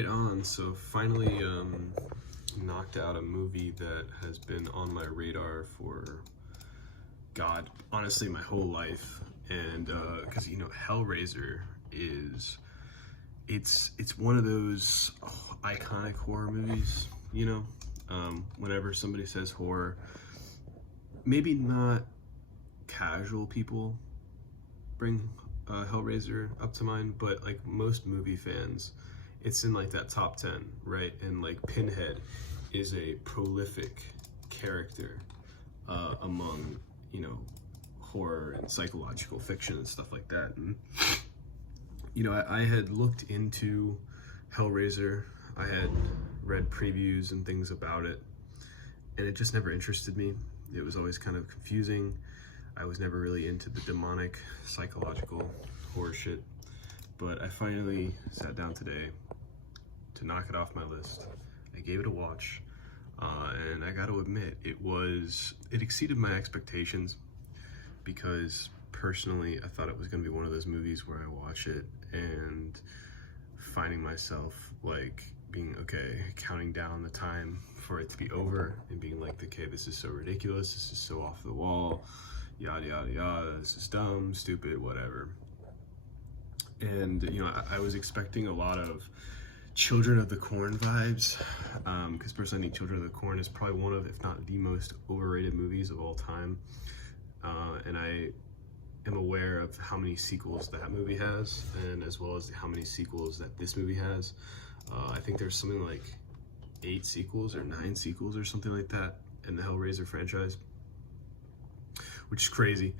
Right on. So finally knocked out a movie that has been on my radar for, God, honestly, my whole life. And because Hellraiser is it's one of those iconic horror movies. Whenever somebody says horror, maybe not casual people bring Hellraiser up to mind, but like most movie fans, it's in like that top 10, right? And like Pinhead is a prolific character among horror and psychological fiction and stuff like that. And I had looked into Hellraiser. I had read previews and things about it, and it just never interested me. It was always kind of confusing. I was never really into the demonic, psychological horror shit. But I finally sat down today to knock it off my list. I gave it a watch, and I got to admit, it exceeded my expectations, because personally, I thought it was going to be one of those movies where I watch it and finding myself like being counting down the time for it to be over and being like, okay, this is so ridiculous, this is so off the wall, yada yada yada, this is dumb, stupid, whatever. And I was expecting a lot of Children of the Corn vibes, because personally I think Children of the Corn is probably one of, if not the most overrated movies of all time. And I am aware of how many sequels that movie has, and as well as how many sequels that this movie has. I think there's something like 8 sequels or 9 sequels or something like that in the Hellraiser franchise, which is crazy.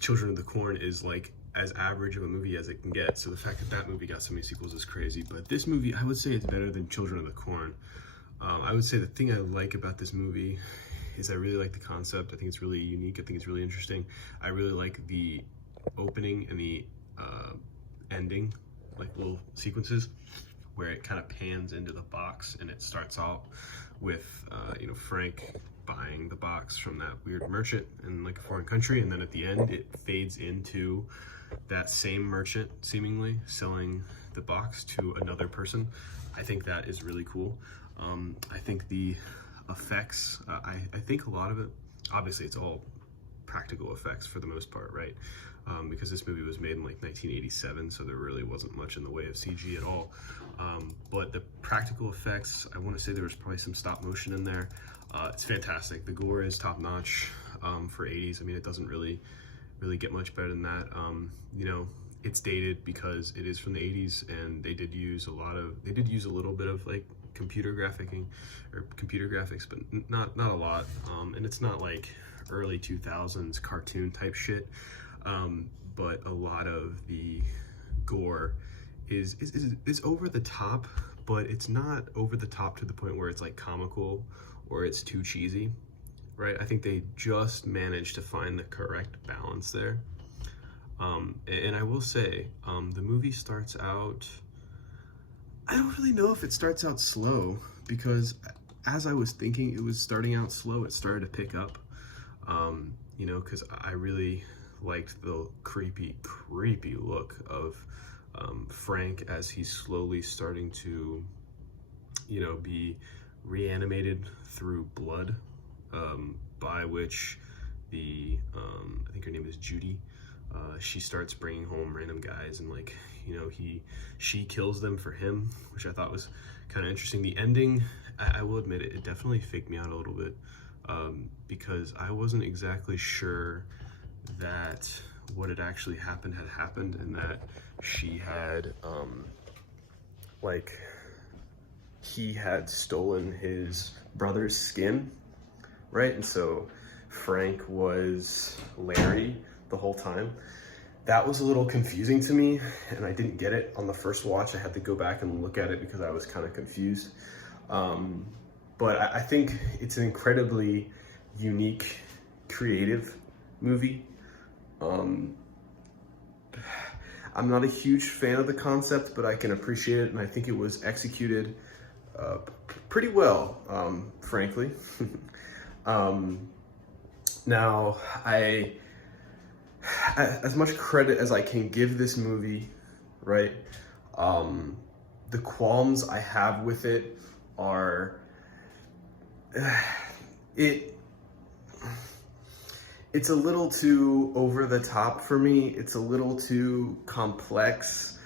Children of the Corn is like as average of a movie as it can get, so the fact that that movie got so many sequels is crazy. But this movie, I would say it's better than Children of the Corn. I would say the thing I like about this movie is I really like the concept. I think it's really unique. I think it's really interesting. I really like the opening and the ending, like little sequences where it kind of pans into the box, and it starts out with Frank buying the box from that weird merchant in like a foreign country, and then at the end it fades into that same merchant seemingly selling the box to another person. I think that is really cool. I think the effects, I think a lot of it, obviously it's all practical effects for the most part, right? Because this movie was made in like 1987, so there really wasn't much in the way of CG at all. But the practical effects, I want to say there was probably some stop motion in there. It's fantastic. The gore is top notch for 80s. I mean, it doesn't really get much better than that. It's dated because it is from the 80s, and they did use a little bit of like computer graphics, but not a lot. And it's not like early 2000s cartoon type shit. But a lot of the gore is over the top, but it's not over the top to the point where it's like comical or it's too cheesy, right? I think they just managed to find the correct balance there. And I will say, the movie starts out, I don't really know if it starts out slow, because as I was thinking it was starting out slow, it started to pick up, because I really liked the creepy look of Frank as he's slowly starting to, be reanimated through blood, by which I think her name is Judy, she starts bringing home random guys, and like, she kills them for him, which I thought was kind of interesting. The ending, I will admit it definitely faked me out a little bit, because I wasn't exactly sure that what had actually happened, and that she had he had stolen his brother's skin, right? And so Frank was Larry the whole time. That was a little confusing to me, and I didn't get it on the first watch. I had to go back and look at it because I was kind of confused. But I think it's an incredibly unique, creative movie. I'm not a huge fan of the concept, but I can appreciate it, and I think it was executed pretty well, frankly. Now, as much credit as I can give this movie, right? the qualms I have with it are, it's a little too over the top for me. It's a little too complex.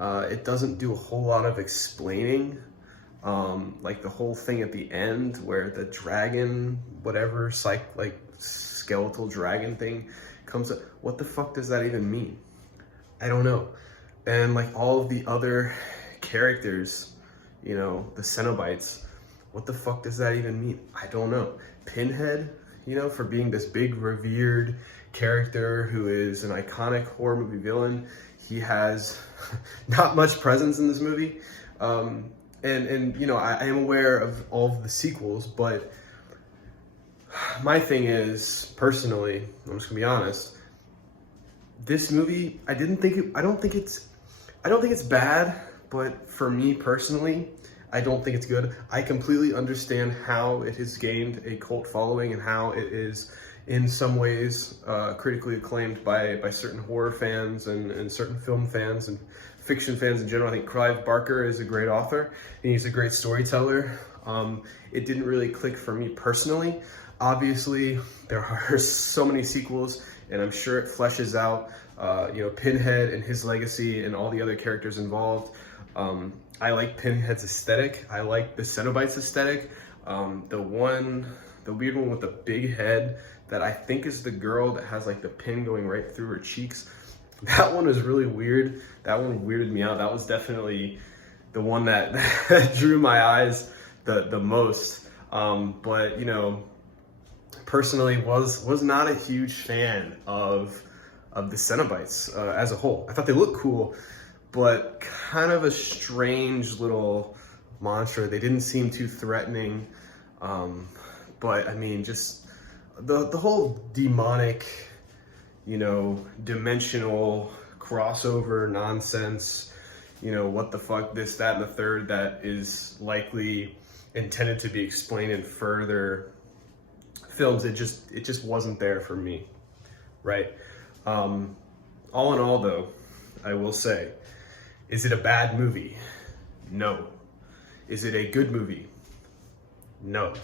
It doesn't do a whole lot of explaining. Like the whole thing at the end where the dragon, whatever, like skeletal dragon thing comes up. What the fuck does that even mean? I don't know. And like all of the other characters, you know, the Cenobites, what the fuck does that even mean? I don't know. Pinhead, you know, for being this big revered character who is an iconic horror movie villain, he has not much presence in this movie. And you know, I am aware of all of the sequels, but my thing is, personally, I'm just gonna be honest, this movie, I don't think it's bad, but for me personally, I don't think it's good. I completely understand how it has gained a cult following and how it is in some ways critically acclaimed by certain horror fans and certain film fans and fiction fans in general. I think Clive Barker is a great author and he's a great storyteller. It didn't really click for me personally. Obviously, there are so many sequels and I'm sure it fleshes out you know, Pinhead and his legacy and all the other characters involved. I like Pinhead's aesthetic. I like the Cenobites aesthetic. The weird one with the big head that I think is the girl that has like the pin going right through her cheeks. That one is really weird. That one weirded me out. That was definitely the one that drew my eyes the most. But you know, personally was not a huge fan of the Cenobites as a whole. I thought they looked cool, but kind of a strange little monster. They didn't seem too threatening. But I mean, just the whole demonic, you know, dimensional crossover nonsense, you know, what the fuck, this, that, and the third, that is likely intended to be explained in further films. It just wasn't there for me, right? All in all though, I will say, is it a bad movie? No. Is it a good movie? No.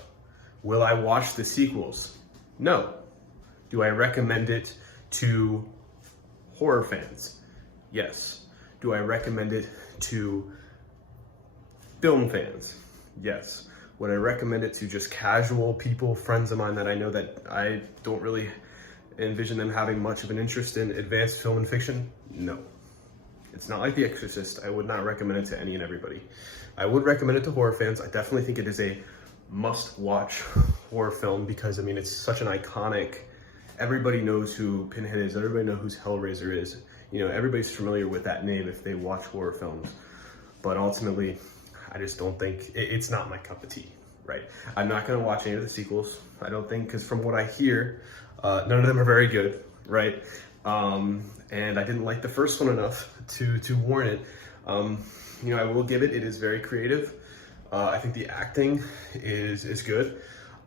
Will I watch the sequels? No. Do I recommend it to horror fans? Yes. Do I recommend it to film fans? Yes. Would I recommend it to just casual people, friends of mine that I know that I don't really envision them having much of an interest in advanced film and fiction? No. It's not like The Exorcist. I would not recommend it to any and everybody. I would recommend it to horror fans. I definitely think it is a must-watch horror film because, I mean, it's such an iconic, everybody knows who Pinhead is, everybody knows who Hellraiser is. You know, everybody's familiar with that name if they watch horror films. But ultimately, I just don't think, it's not my cup of tea, right? I'm not gonna watch any of the sequels, I don't think, because from what I hear, none of them are very good, right? And I didn't like the first one enough to warrant it. You know, I will give it is very creative. I think the acting is good.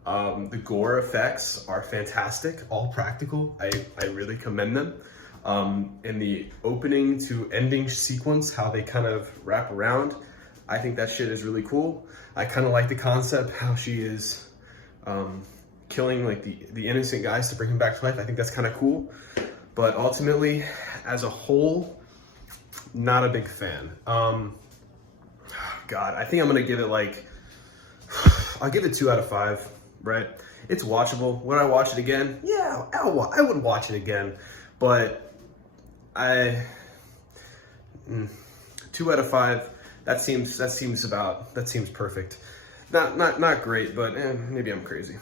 The gore effects are fantastic, all practical. I really commend them. In the opening to ending sequence, how they kind of wrap around, I think that shit is really cool. I kind of like the concept, how she is killing like the innocent guys to bring him back to life. I think that's kind of cool. But ultimately, as a whole, not a big fan. God, I think I'm gonna give it like, I'll give it 2 out of 5, right? It's watchable. Would I watch it again? Yeah, I would watch it again. But 2 out of 5, that seems perfect. Not great, but maybe I'm crazy.